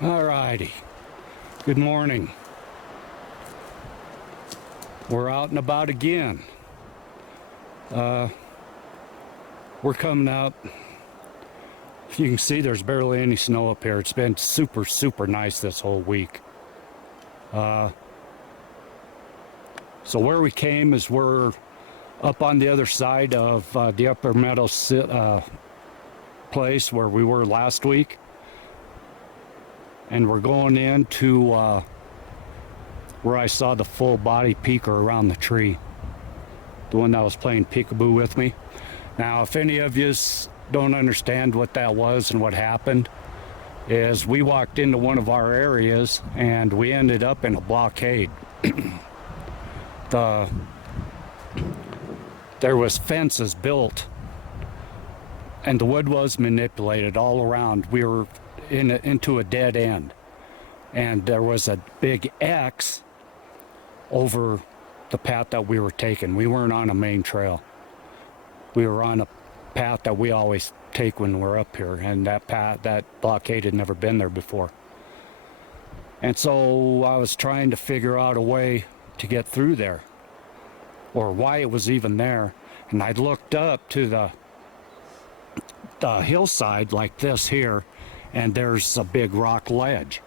Alrighty, good morning. We're out and about again. We're coming up. You can see there's barely any snow up here. It's been super nice this whole week. So where we came is we're up on the other side of the upper Meadow place where we were last week. And we're going into where I saw the full body peeker around the tree. The one that was playing peekaboo with me. Now, if any of you don't understand what that was and what happened, is we walked into one of our areas and we ended up in a blockade. There was fences built and the wood was manipulated all around. We were into a dead end, and there was a big X over the path that we were taking. We weren't on a main trail. We were on a path that we always take when we're up here, and that blockade had never been there before. And so I was trying to figure out a way to get through there, or why it was even there. And I looked up to the hillside like this here, and there's a big rock ledge.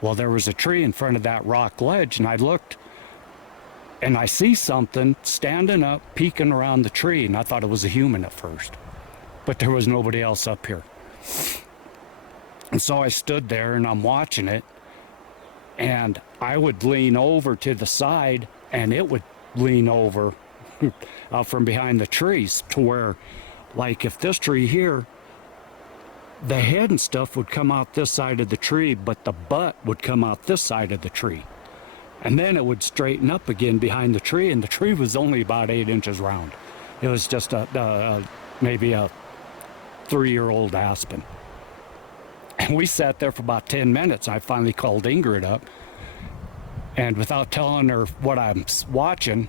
Well, there was a tree in front of that rock ledge, and I looked and I see something standing up, peeking around the tree, and I thought it was a human at first, but there was nobody else up here. And so I stood there and I'm watching it, and I would lean over to the side and it would lean over out from behind the trees to where, like, if this tree here, the head and stuff would come out this side of the tree, but the butt would come out this side of the tree. And then it would straighten up again behind the tree, and the tree was only about 8 inches round. It was just maybe a 3-year-old aspen. And we sat there for about 10 minutes. I finally called Ingrid up, and without telling her what I'm watching,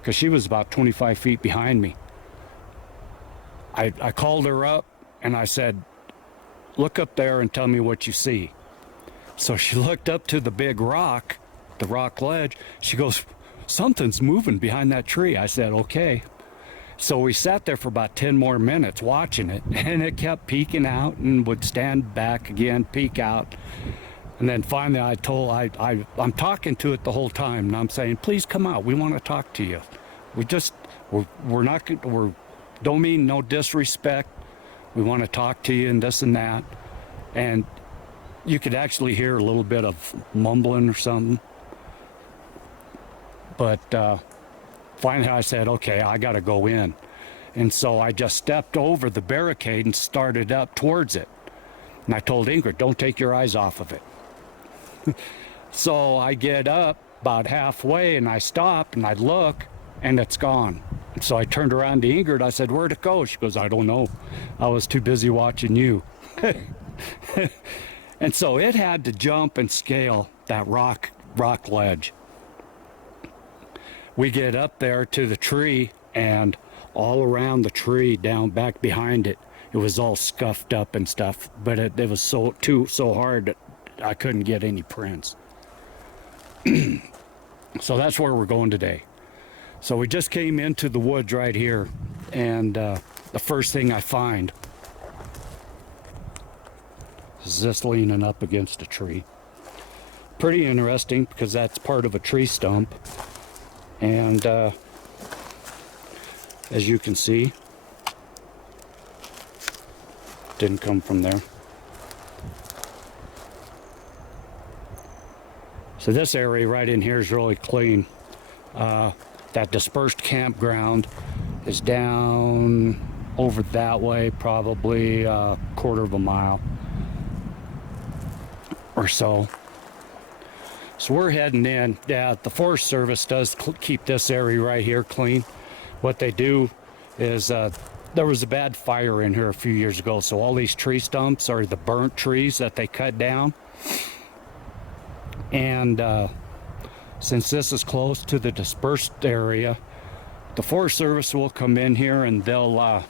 because she was about 25 feet behind me, I called her up and I said, "Look up there and tell me what you see." So she looked up to the big rock, the rock ledge. She goes, "Something's moving behind that tree." I said, "Okay." So we sat there for about 10 more minutes watching it, and it kept peeking out and would stand back again, peek out. And then finally I'm talking to it the whole time, and I'm saying, "Please come out. We want to talk to you. We're don't mean no disrespect. We want to talk to you and this and that." And you could actually hear a little bit of mumbling or something. But finally I said, "Okay, I got to go in." And so I just stepped over the barricade and started up towards it. And I told Ingrid, "Don't take your eyes off of it." So I get up about halfway and I stop and I look and it's gone. So I turned around to Ingrid. I said, "Where'd it go?" She goes, "I don't know. I was too busy watching you." And so it had to jump and scale that rock ledge. We get up there to the tree, and all around the tree, down back behind it, it was all scuffed up and stuff. But it was so hard that I couldn't get any prints. So that's where we're going today. So we just came into the woods right here, and the first thing I find is this leaning up against a tree. Pretty interesting because that's part of a tree stump, and as you can see, didn't come from there. So this area right in here is really clean. That dispersed campground is down over that way, probably a quarter of a mile or so. So we're heading in. Yeah, the Forest Service does keep this area right here clean. What they do is there was a bad fire in here a few years ago, so all these tree stumps are the burnt trees that they cut down. And since this is close to the dispersed area, the Forest Service will come in here and they'll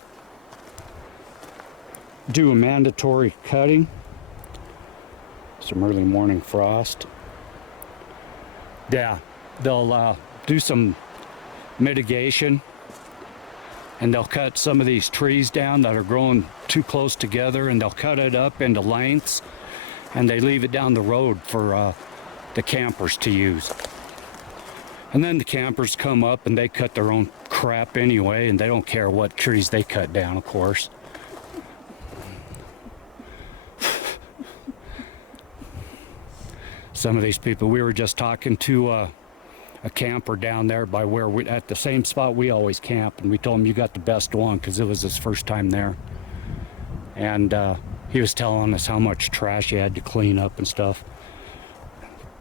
do a mandatory cutting. Some early morning frost. Yeah, they'll do some mitigation, and they'll cut some of these trees down that are growing too close together, and they'll cut it up into lengths, and they leave it down the road for the campers to use. And then the campers come up and they cut their own crap anyway, and they don't care what trees they cut down, of course. Some of these people, we were just talking to a camper down there by where we, at the same spot we always camp, and we told him, you got the best one, because it was his first time there. And he was telling us how much trash he had to clean up and stuff.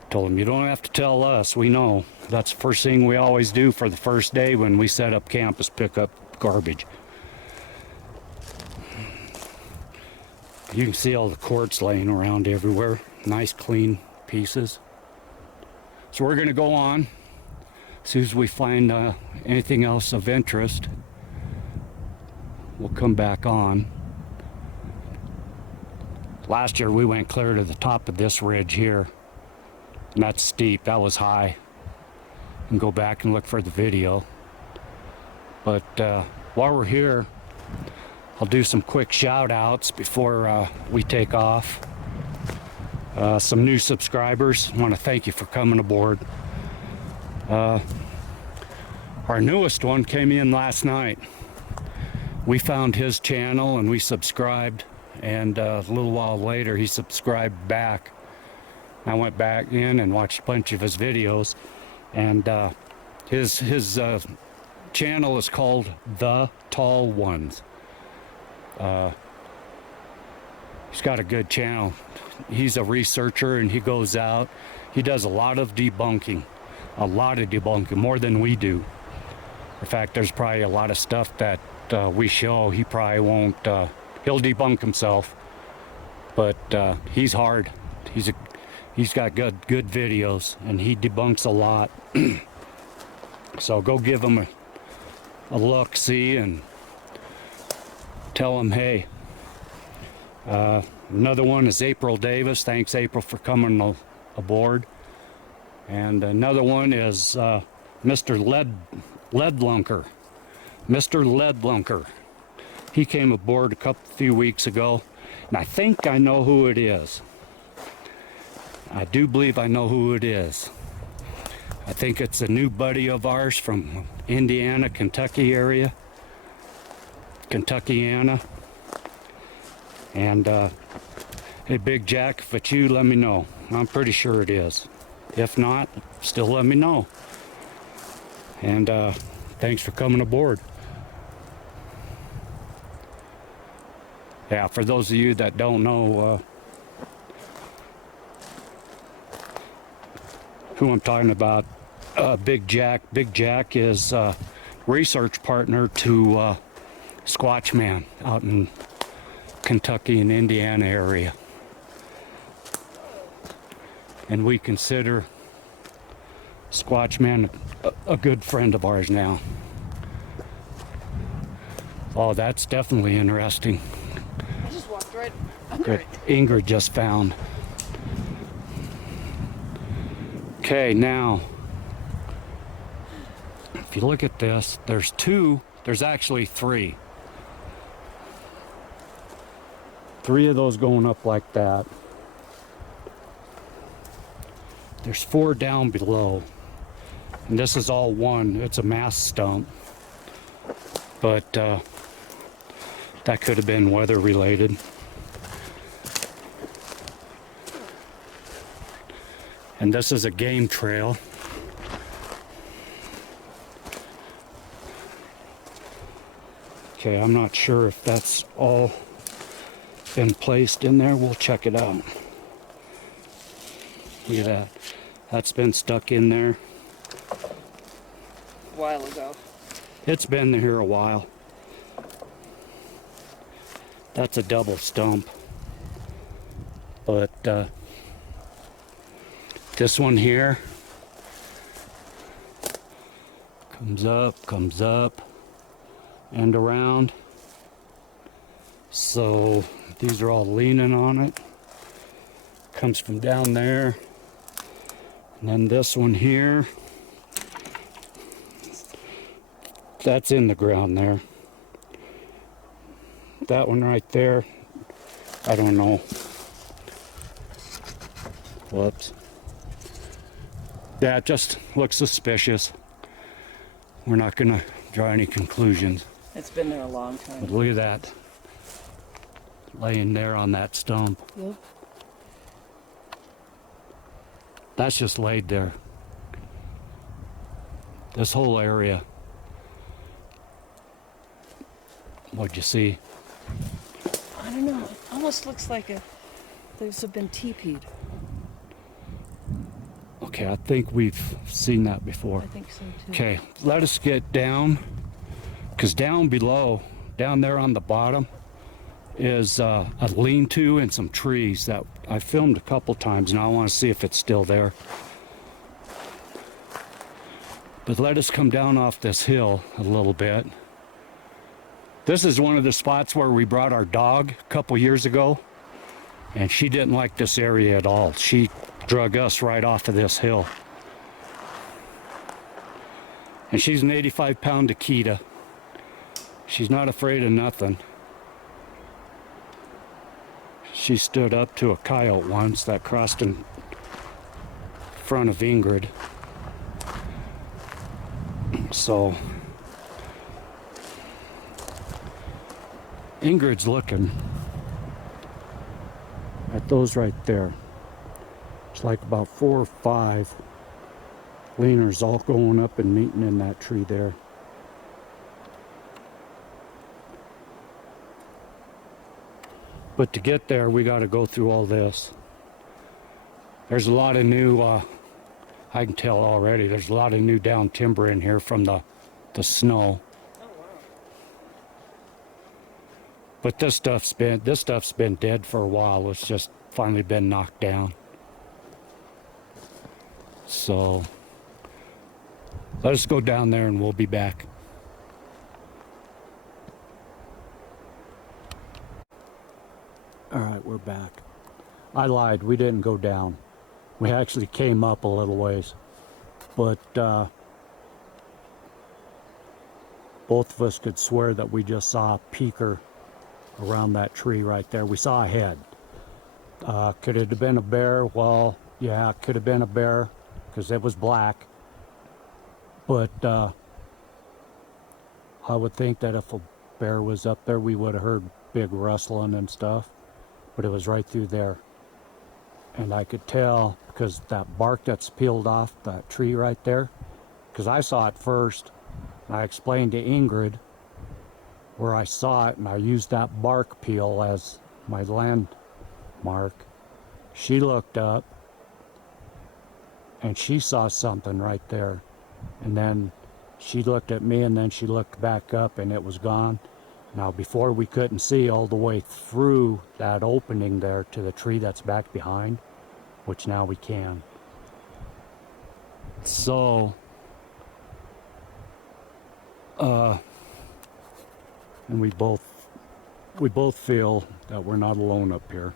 Told him, you don't have to tell us, we know. That's the first thing we always do for the first day when we set up camp, is pick up garbage. You can see all the quartz laying around everywhere. Nice clean pieces. So we're going to go on. As soon as we find anything else of interest, we'll come back on. Last year we went clear to the top of this ridge here, and that's steep. That was high. And go back and look for the video. But while we're here, I'll do some quick shout outs before we take off. Some new subscribers. I want to thank you for coming aboard. Our newest one came in last night. We found his channel and we subscribed, and a little while later he subscribed back. I went back in and watched a bunch of his videos, and his channel is called The Tall Ones. He's got a good channel. He's a researcher, and he goes out. He does a lot of debunking. More than we do. In fact, there's probably a lot of stuff that we show he probably won't. He'll debunk himself, but he's hard. He's got good videos, and he debunks a lot. So go give him a look, see, and tell him, hey. Another one is April Davis. Thanks, April, for coming aboard. And another one is Mr. Leadlunker. Mr. Leadlunker. He came aboard a few weeks ago, and I think I know who it is. I do believe I know who it is. I think it's a new buddy of ours from Indiana, Kentucky area. Kentuckiana. And hey, Big Jack, if it's you, let me know. I'm pretty sure it is. If not, still let me know. And thanks for coming aboard. Yeah, for those of you that don't know who I'm talking about, Big Jack. Big Jack is research partner to Squatch Man out in Kentucky and Indiana area. And we consider Squatch Man a good friend of ours now. Oh, that's definitely interesting. I just walked right under it. Ingrid just found. Okay, now, if you look at this, there's actually three. Three of those going up like that. There's four down below. And this is all one. It's a mass stump. But that could have been weather related. And this is a game trail. Okay, I'm not sure if that's all been placed in there. We'll check it out. Look at that. That's been stuck in there A while ago. It's been here a while. That's a double stump. But this one here comes up and around. So these are all leaning on it. comes from down there. And then this one here, that's in the ground there. That one right there, I don't know. Whoops. That just looks suspicious. We're not gonna draw any conclusions. It's been there a long time. But look at that. Laying there on that stump. Yep. That's just laid there. This whole area. What'd you see? I don't know. It almost looks like those have been teepeed. Okay, I think we've seen that before. I think so too. Okay, let us get down, because down below, down there on the bottom, is a lean-to and some trees that I filmed a couple times, and I want to see if it's still there. But let us come down off this hill a little bit. This is one of the spots where we brought our dog a couple years ago, and she didn't like this area at all. She drug us right off of this hill. And she's an 85-pound Akita. She's not afraid of nothing. She stood up to a coyote once that crossed in front of Ingrid. So Ingrid's looking at those right there. It's like about 4 or 5 leaners all going up and meeting in that tree there. But to get there, we got to go through all this. There's a lot of new, I can tell already, there's a lot of new down timber in here from the snow. Oh, wow. But this stuff's been dead for a while. It's just finally been knocked down. So let us go down there and we'll be back. All right, we're back. I lied, we didn't go down. We actually came up a little ways. But both of us could swear that we just saw a peeker around that tree right there. We saw a head. Could it have been a bear? Well, yeah, it could have been a bear because it was black. But I would think that if a bear was up there, we would have heard big rustling and stuff. But it was right through there. And I could tell because that bark that's peeled off that tree right there, because I saw it first. And I explained to Ingrid where I saw it, and I used that bark peel as my landmark. She looked up and she saw something right there. And then she looked at me, and then she looked back up, and it was gone. Now, before we couldn't see all the way through that opening there to the tree that's back behind, which now we can. So, and we both feel that we're not alone up here.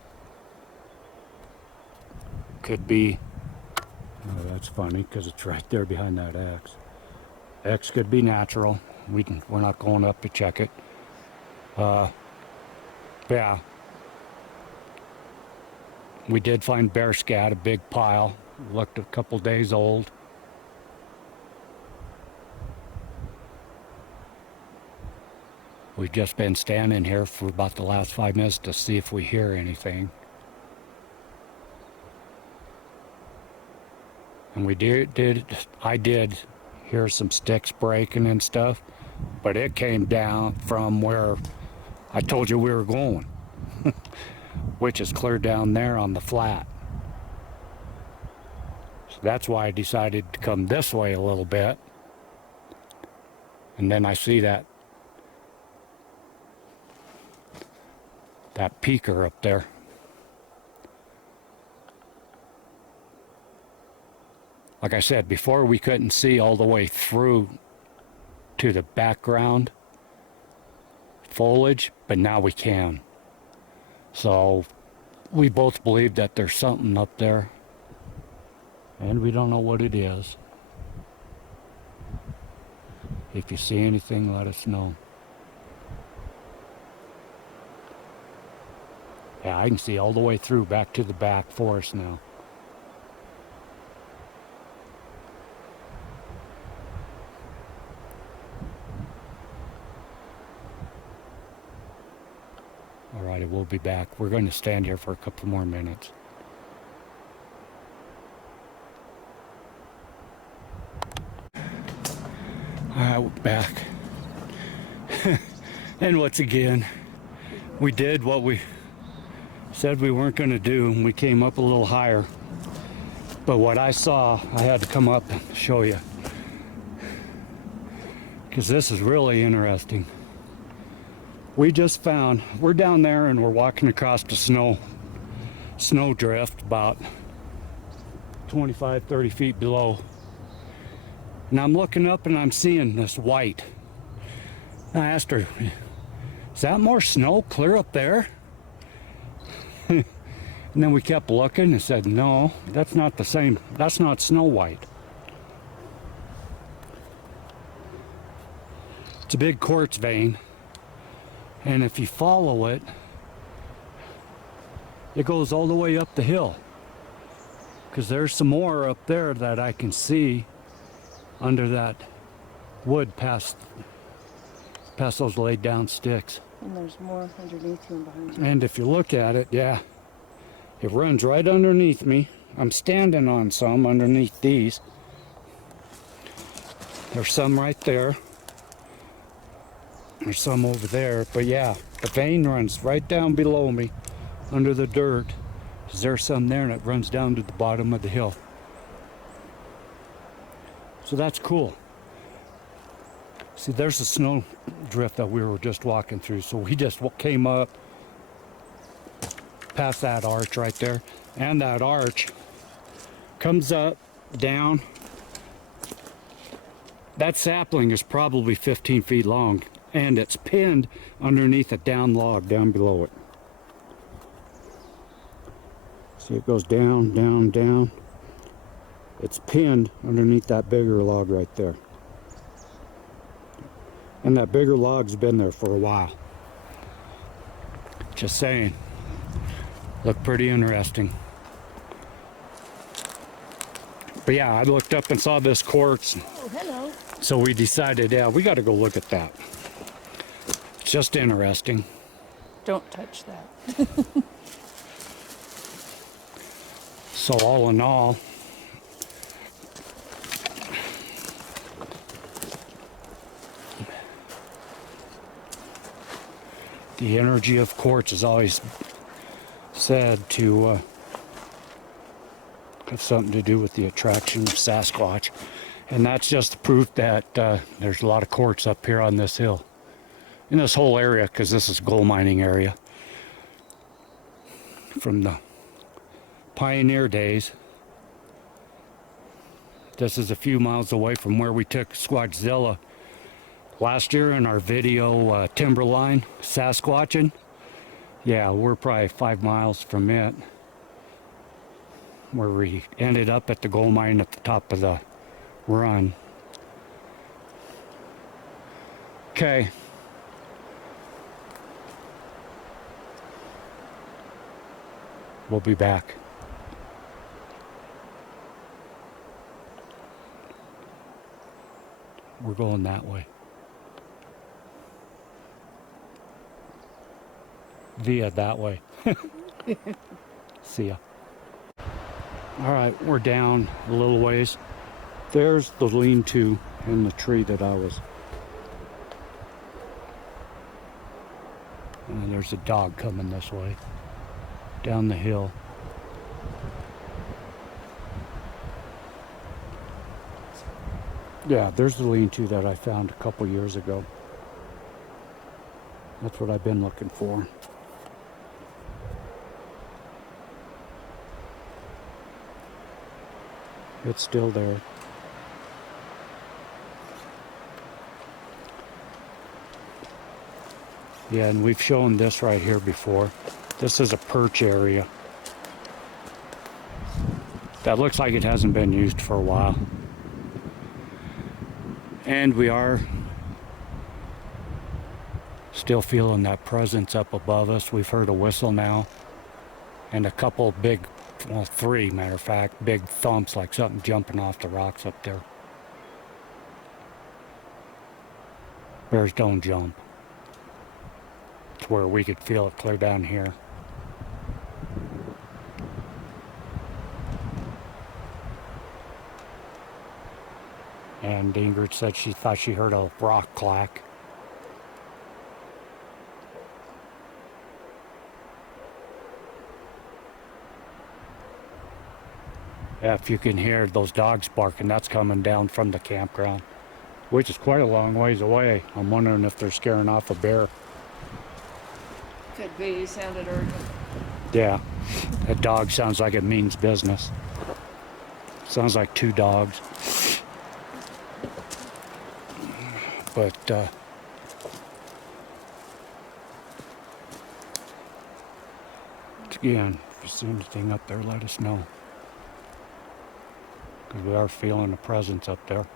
Could be, oh, that's funny because it's right there behind that X. X could be natural. We're not going up to check it. Yeah. We did find bear scat, a big pile. Looked a couple days old. We've just been standing here for about the last 5 minutes to see if we hear anything. And I did hear some sticks breaking and stuff, but it came down from where I told you we were going, which is clear down there on the flat. So that's why I decided to come this way a little bit. And then I see that peeker up there. Like I said, before we couldn't see all the way through to the background foliage, but now we can. So we both believe that there's something up there, and we don't know what it is. If you see anything, let us know. Yeah, I can see all the way through back to the back forest now. Alrighty, we'll be back. We're going to stand here for a couple more minutes. Alright, we're back. And once again, we did what we said we weren't going to do, and we came up a little higher. But what I saw, I had to come up and show you, because this is really interesting. We just found, we're down there and we're walking across the snow drift about 25, 30 feet below. And I'm looking up and I'm seeing this white. I asked her, is that more snow clear up there? And then we kept looking and said, no, that's not the same. That's not snow white. It's a big quartz vein. And if you follow it, it goes all the way up the hill. Because there's some more up there that I can see under that wood past those laid down sticks. And there's more underneath you and behind you. And if you look at it, yeah, it runs right underneath me. I'm standing on some underneath these. There's some right there. There's some over there, but yeah, the vein runs right down below me under the dirt. There's some there, and it runs down to the bottom of the hill. So that's cool. See, there's a snow drift that we were just walking through. So we just came up past that arch right there, and that arch comes up, down. That sapling is probably 15 feet long. And it's pinned underneath a down log down below it. See, it goes down, down, down. It's pinned underneath that bigger log right there. And that bigger log's been there for a while. Just saying. Look pretty interesting. But yeah, I looked up and saw this quartz. Oh, hello. So we decided, yeah, we got to go look at that. Just interesting. Don't touch that. So all in all, the energy of quartz is always said to have something to do with the attraction of Sasquatch. And that's just the proof that there's a lot of quartz up here on this hill. In this whole area, because this is a gold mining area. From the pioneer days. This is a few miles away from where we took Squatchzilla last year in our video Timberline Sasquatching. Yeah, we're probably 5 miles from it, where we ended up at the gold mine at the top of the run. Okay. We'll be back. We're going that way. Via that way. See ya. Alright, we're down a little ways. There's the lean-to in the tree that I was. And there's a dog coming this way. Down the hill. Yeah, there's the lean-to that I found a couple years ago. That's what I've been looking for. It's still there. Yeah, and we've shown this right here before. This is a perch area. that looks like it hasn't been used for a while. And we are still feeling that presence up above us. We've heard a whistle now, and a couple big, well, three, matter of fact, big thumps like something jumping off the rocks up there. Bears don't jump. It's where we could feel it clear down here. And Ingrid said she thought she heard a rock clack. Yeah, if you can hear those dogs barking, that's coming down from the campground, which is quite a long ways away. I'm wondering if they're scaring off a bear. Could be. Sounded urgent. Yeah, that dog sounds like it means business. Sounds like two dogs. But again, if you see anything up there, let us know. Because we are feeling a presence up there.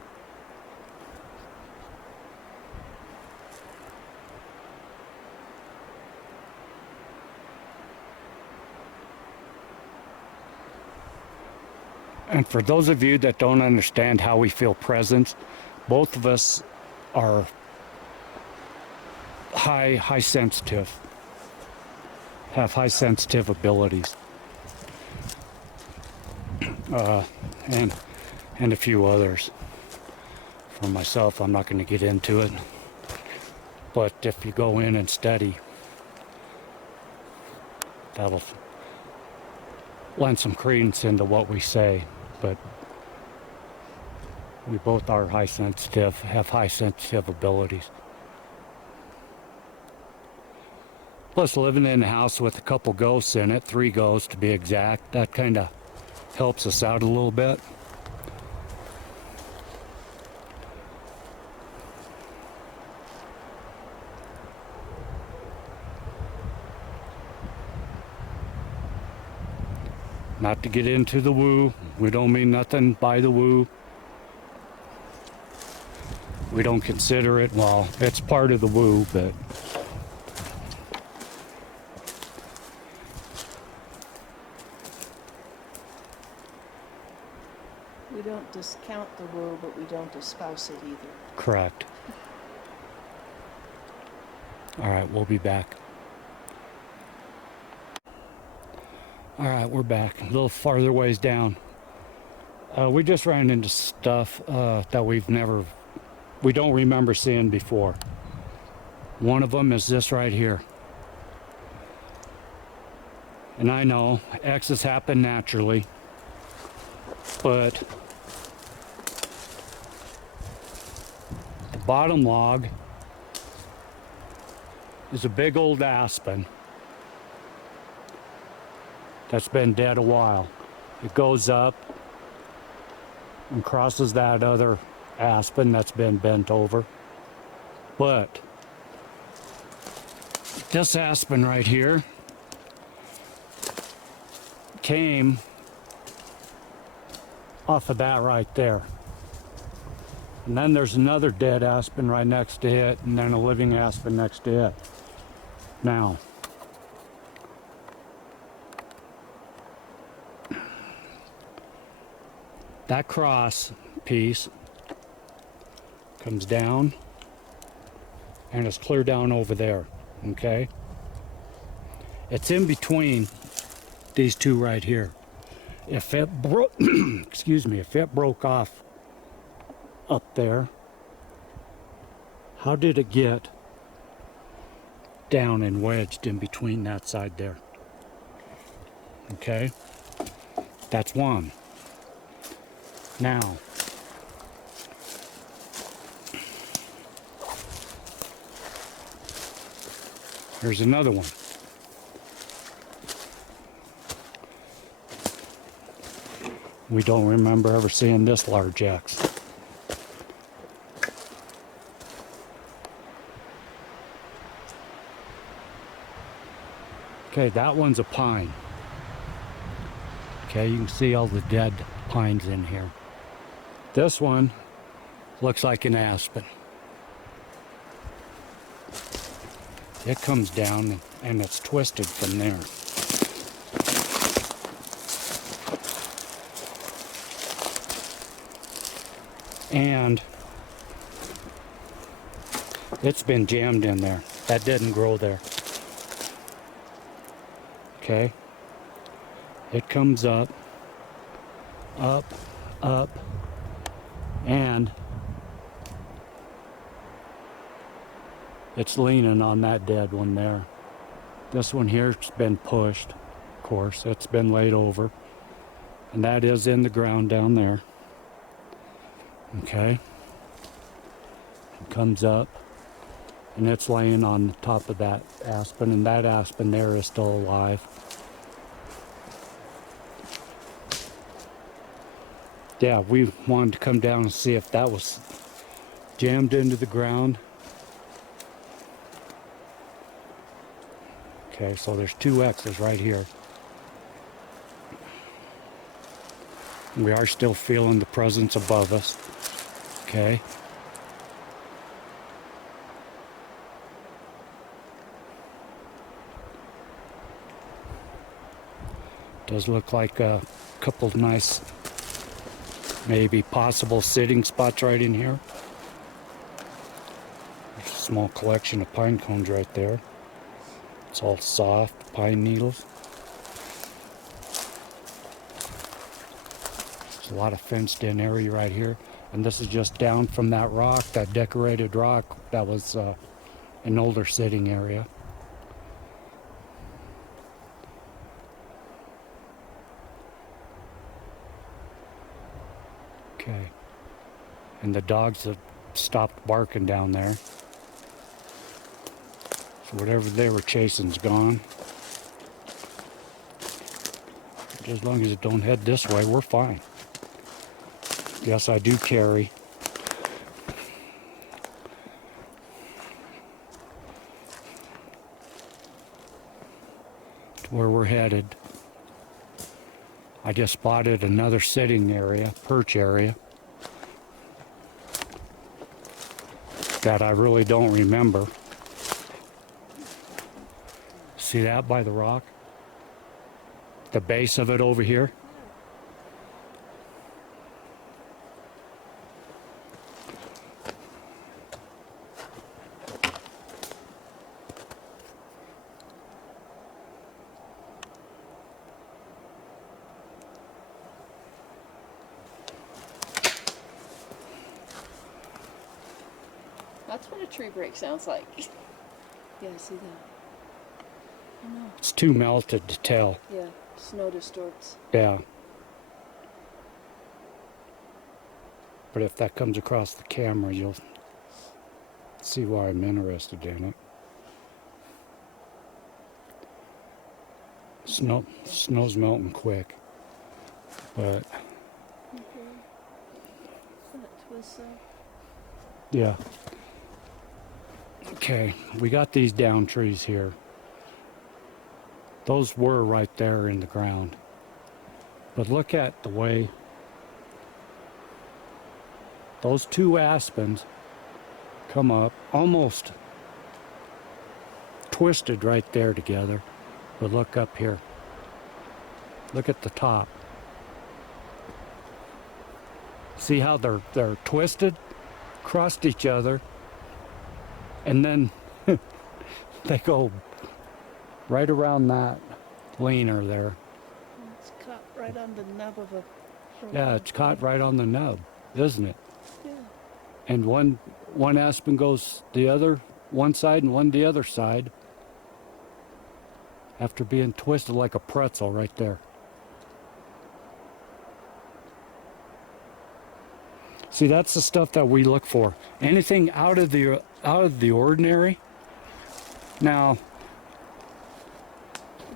And for those of you that don't understand how we feel presence, both of us are high sensitive, have high sensitive abilities, and a few others. For myself, I'm not going to get into it, but if you go in and study, that'll lend some credence into what we say. But we both are high sensitive, have high sensitive abilities. Plus, living in a house with a couple ghosts in it, 3 ghosts to be exact, that kind of helps us out a little bit. Not to get into the woo, we don't mean nothing by the woo. We don't consider it, well, it's part of the woo, but We don't discount the woo, but we don't espouse it either. correct. All right, we'll be back. All right, we're back. A little farther ways down. We just ran into stuff that we don't remember seeing before. One of them is this right here. And I know X's happen naturally, but the bottom log is a big old aspen that's been dead a while. It goes up and crosses that other aspen that's been bent over. But this aspen right here came off of that right there. And then there's another dead aspen right next to it, and then a living aspen next to it. Now, that cross piece comes down and it's clear down over there, okay? It's in between these two right here. If it broke, excuse me, if it broke off up there, how did it get down and wedged in between that side there? Okay, that's one. Now, here's another one. We don't remember ever seeing this large X. Okay, that one's a pine. Okay, you can see all the dead pines in here. This one looks like an aspen. It comes down and it's twisted from there. And it's been jammed in there. That didn't grow there. Okay. It comes up, up, up, and it's leaning on that dead one there. This one here's been pushed, of course. It's been laid over. And that is in the ground down there. Okay. It comes up, and it's laying on the top of that aspen, and that aspen there is still alive. Yeah, we wanted to come down and see if that was jammed into the ground. Okay, so there's two X's right here. We are still feeling the presence above us. Okay. Does look like a couple of nice, maybe possible sitting spots right in here. There's a small collection of pine cones right there. It's all soft pine needles. There's a lot of fenced in area right here. And this is just down from that rock, that decorated rock that was an older sitting area. Okay. And the dogs have stopped barking down there. So whatever they were chasing's gone. As long as it don't head this way, we're fine. Yes, I do carry. To where we're headed. I just spotted another sitting area, perch area, that I really don't remember. See that by the rock? The base of it over here? That's what a tree break sounds like. Yeah, I see that. I know. It's too melted to tell. Yeah, snow distorts. Yeah. But if that comes across the camera, you'll see why I'm interested in it. Snow's melting quick, but Okay. That was, yeah. Okay, we got these down trees here. Those were right there in the ground. But look at the way those two aspens come up, almost twisted right there together. But look up here. Look at the top. See how they're twisted, crossed each other, and then they go right around that leaner there. it's caught right on the nub of a... Yeah, it's caught right on the nub, isn't it? Yeah. And one aspen goes the other one side and one the other side after being twisted like a pretzel right there. See, that's the stuff that we look for. Anything out of the ordinary. Now,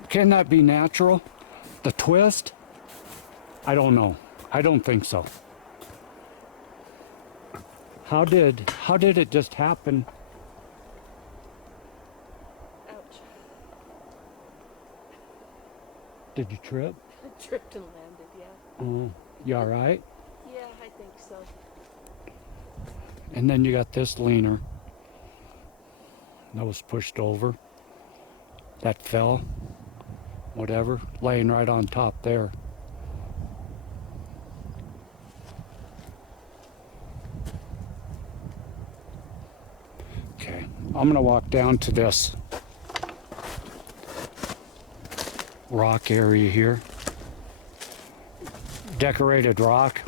can that be natural? The twist? I don't know. I don't think so. How did it just happen? Ouch. Did you trip? I tripped and landed. You all right? Yeah, I think so. And then you got this leaner that was pushed over, that fell, whatever, laying right on top there. Okay, I'm gonna walk down to this rock area here. Decorated rock.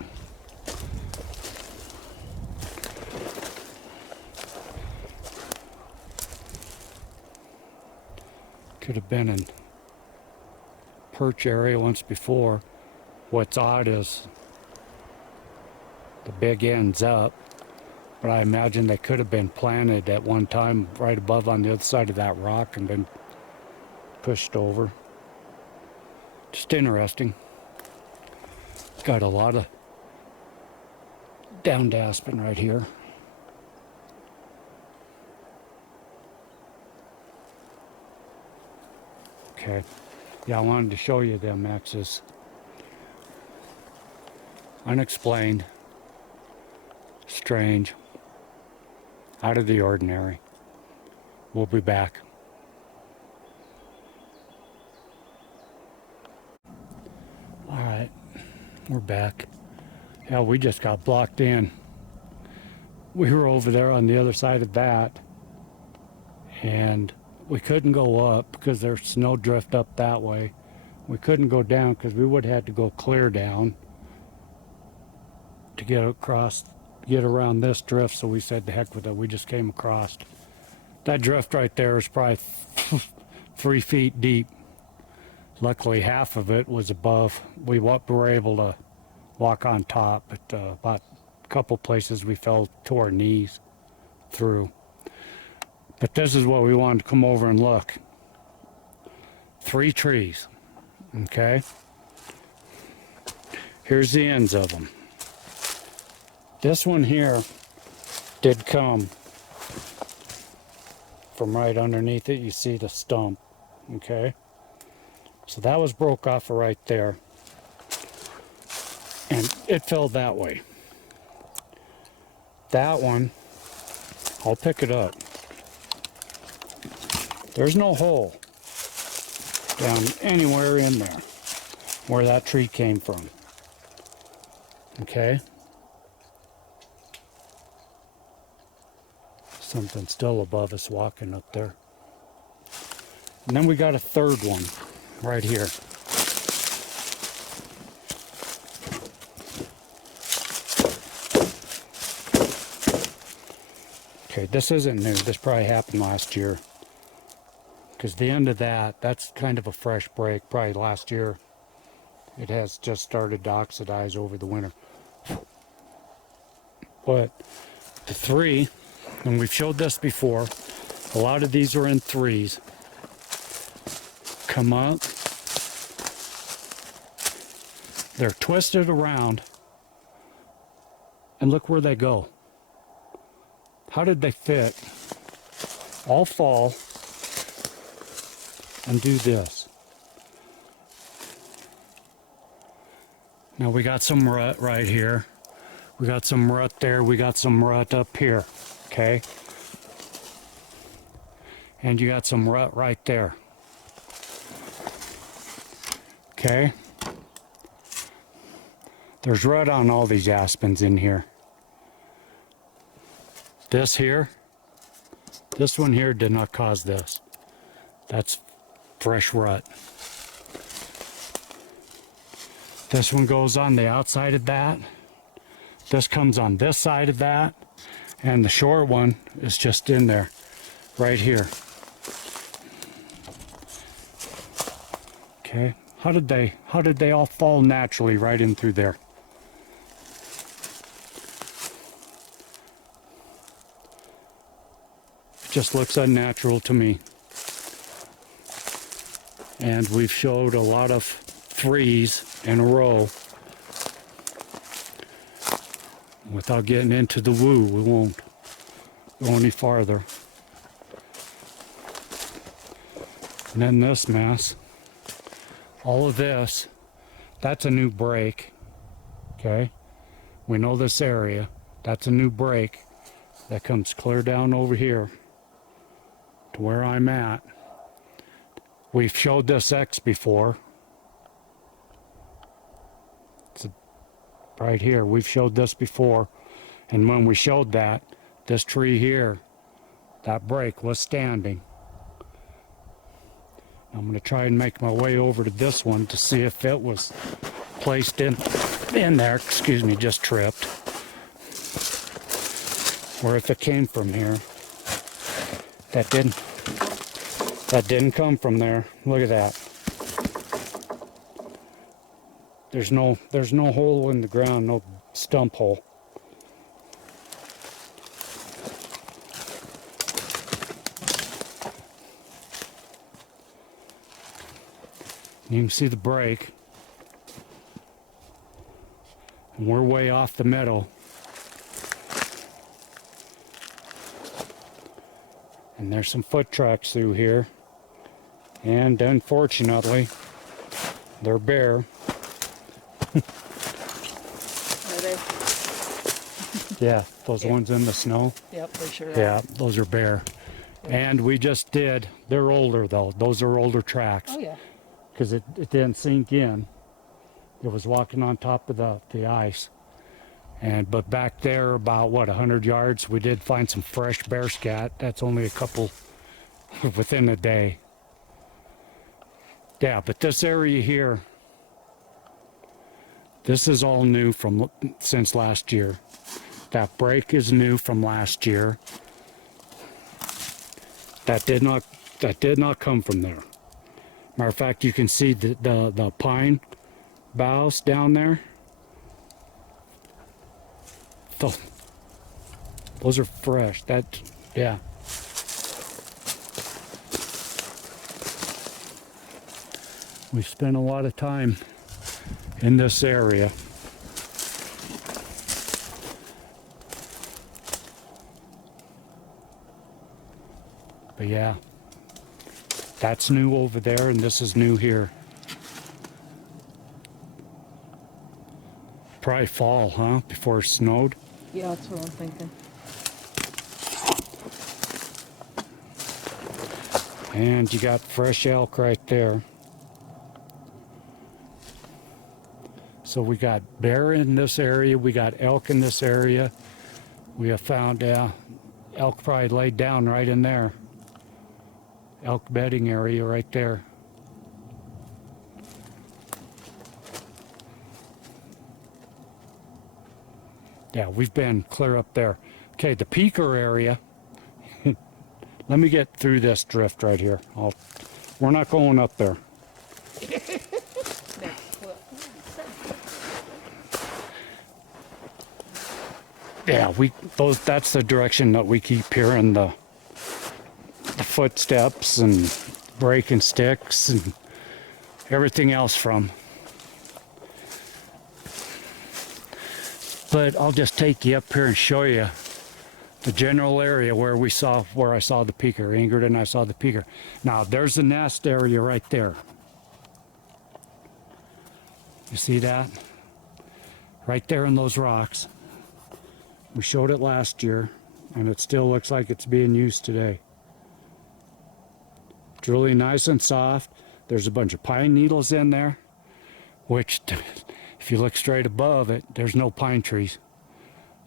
Could have been in perch area once before. What's odd is the big end's up, but I imagine they could have been planted at one time right above on the other side of that rock and been pushed over. Just interesting. Got a lot of downed aspen right here. Okay, yeah, I wanted to show you them X's. Unexplained, strange, out of the ordinary. We'll be back. All right, we're back. Yeah, we just got blocked in. We were over there on the other side of that, and we couldn't go up because there's snow drift up that way. We couldn't go down because we would have had to go clear down to get across, get around this drift. So we said, the heck with it. We just came across. That drift right there is probably 3 feet deep. Luckily, half of it was above. We were able to walk on top, but about a couple places we fell to our knees through. But this is what we wanted to come over and look. 3 trees, okay? Here's the ends of them. This one here did come from right underneath it. You see the stump, okay? So that was broke off of right there. And it fell that way. That one, I'll pick it up. There's no hole down anywhere in there where that tree came from. Okay? Something still above us walking up there. And then we got a third one right here. Okay, this isn't new. This probably happened last year. Because the end of that, that's kind of a fresh break, probably last year. It has just started to oxidize over the winter. But the 3, and we've showed this before, a lot of these are in 3s. Come up. They're twisted around. And look where they go. How did they fit? All fall and do this. Now we got some rut right here. We got some rut there. We got some rut up here. Okay? And you got some rut right there. Okay? There's rut on all these aspens in here. This here, this one here did not cause this. That's fresh rut. This one goes on the outside of that. This comes on this side of that. And the short one is just in there, right here. Okay, how did they all fall naturally right in through there? It just looks unnatural to me. And we've showed a lot of 3s in a row. Without getting into the woo, we won't go any farther. And then this mess, all of this, that's a new break. Okay, we know this area. That's a new break that comes clear down over here to where I'm at. We've showed this X before. It's right here. We've showed this before. And when we showed that, this tree here, that break was standing. I'm going to try and make my way over to this one to see if it was placed in there. Excuse me, just tripped. Or if it came from here. That didn't come from there. Look at that. There's no hole in the ground, no stump hole. You can see the break. And we're way off the meadow. And there's some foot tracks through here. And unfortunately, they're bare. Are they? Yeah, those ones in the snow. Yep, they sure are. Yeah, those are bare. And we just did, they're older though. Those are older tracks. Oh yeah. Because it didn't sink in. It was walking on top of the ice. But back there, about 100 yards, we did find some fresh bear scat. That's only a couple within a day. Yeah, but this area here, this is all new since last year. That break is new from last year. That did not come from there. Matter of fact, you can see the pine boughs down there. Those are fresh. Yeah. We've spent a lot of time in this area. But yeah, that's new over there and this is new here. Probably fall, huh? Before it snowed. Yeah, that's what I'm thinking. And you got fresh elk right there. So we got bear in this area, we got elk in this area. We have found elk probably laid down right in there. Elk bedding area right there. Yeah, we've been clear up there. Okay, the peaker area. Let me get through this drift right here. We're not going up there. Yeah, that's the direction that we keep hearing the footsteps and breaking sticks and everything else from. But I'll just take you up here and show you the general area where I saw the peaker. Ingrid and I saw the peaker. Now there's the nest area right there. You see that? Right there in those rocks. We showed it last year and it still looks like it's being used today. It's really nice and soft. There's a bunch of pine needles in there, which if you look straight above it, there's no pine trees.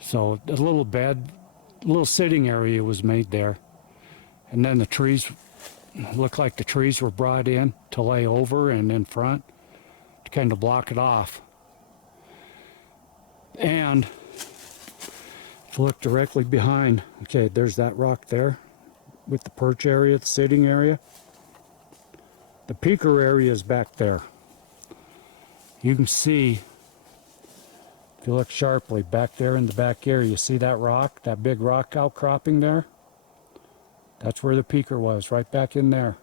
So a little bed, little sitting area was made there. And then the trees, looked like the trees were brought in to lay over and in front to kind of block it off. And if you look directly behind, okay, there's that rock there with the perch area, the sitting area. The peaker area is back there. You can see, if you look sharply, back there in the back area, you see that rock, that big rock outcropping there? That's where the peaker was, right back in there.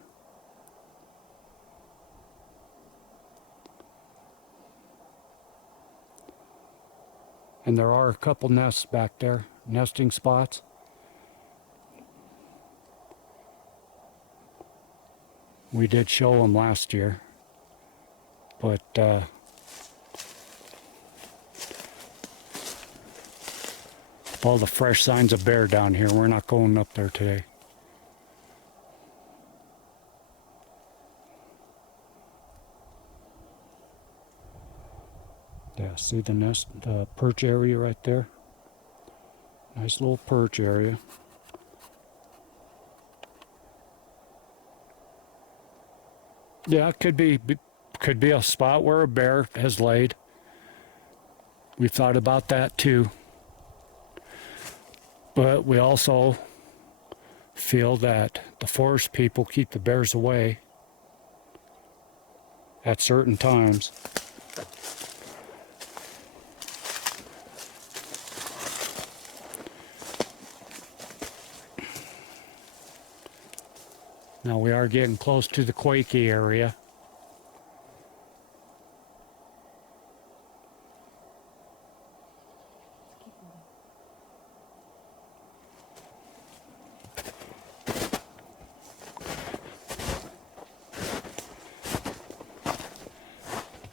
And there are a couple nests back there, nesting spots. We did show them last year, but all the fresh signs of bear down here. We're not going up there today. Yeah, see the nest, the perch area right there? Nice little perch area. Yeah, it could be a spot where a bear has laid. We thought about that too. But we also feel that the forest people keep the bears away at certain times. Now we are getting close to the Quakey area.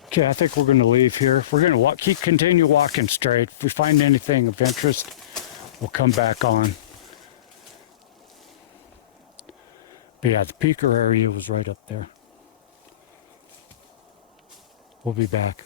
Okay, I think we're going to leave here. We're going to continue walking straight. If we find anything of interest, we'll come back on. But yeah, the peaker area was right up there. We'll be back.